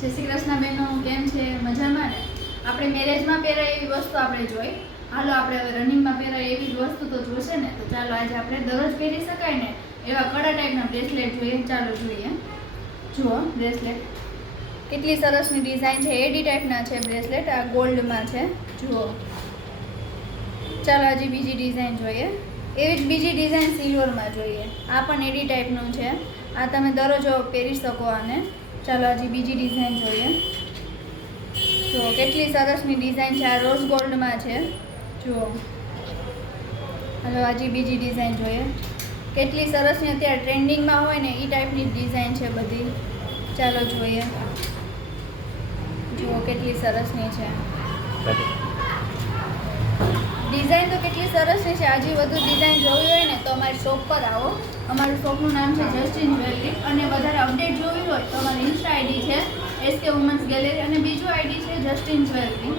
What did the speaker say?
જય શ્રી કૃષ્ણ બહેનો, કેમ છે? મજામાં ને? આપણે મેરેજમાં પહેરાય એવી વસ્તુ આપણે જોઈ. હાલો આપણે હવે રનિંગમાં પહેરાય એવી જ વસ્તુ તો જોશે ને. તો ચાલો આજે આપણે દરરોજ પહેરી શકાય ને એવા કડા ટાઈપના બ્રેસલેટ જોઈએ. ચાલો જોઈએ. જુઓ બ્રેસલેટ કેટલી સરસની ડિઝાઇન છે. એડી ટાઈપના છે બ્રેસલેટ. આ ગોલ્ડમાં છે. જુઓ. ચાલો હજી બીજી ડિઝાઇન જોઈએ. એવી જ બીજી ડિઝાઇન સિલ્વરમાં જોઈએ. આ પણ એડી ટાઈપનું છે. આ તમે દરરોજ પહેરી શકો આને. ચાલો હજી બીજી ડિઝાઇન જોઈએ. જુઓ કેટલી સરસની ડિઝાઇન છે. આ રોઝ ગોલ્ડમાં છે. જુઓ. હાલો હજી બીજી ડિઝાઇન જોઈએ. કેટલી સરસની અત્યારે ટ્રેન્ડિંગમાં હોય ને એ ટાઈપની ડિઝાઇન છે બધી. ચાલો જોઈએ. જુઓ કેટલી સરસની છે ડિઝાઇન. તો કેટલી સરસની છે. હજી વધુ ડિઝાઇન જોવી હોય ને તો અમારી શોપ પર આવો. અમારું શોપનું નામ છે જસ્ટિન જ્વેલરી. અને વધારે અપડેટ જોવી હોય તો અમારી ઇન્સ્ટા આઈડી છે SK વુમન્સ ગેલેરી અને બીજું આઈડી છે જસ્ટિન જ્વેલરી.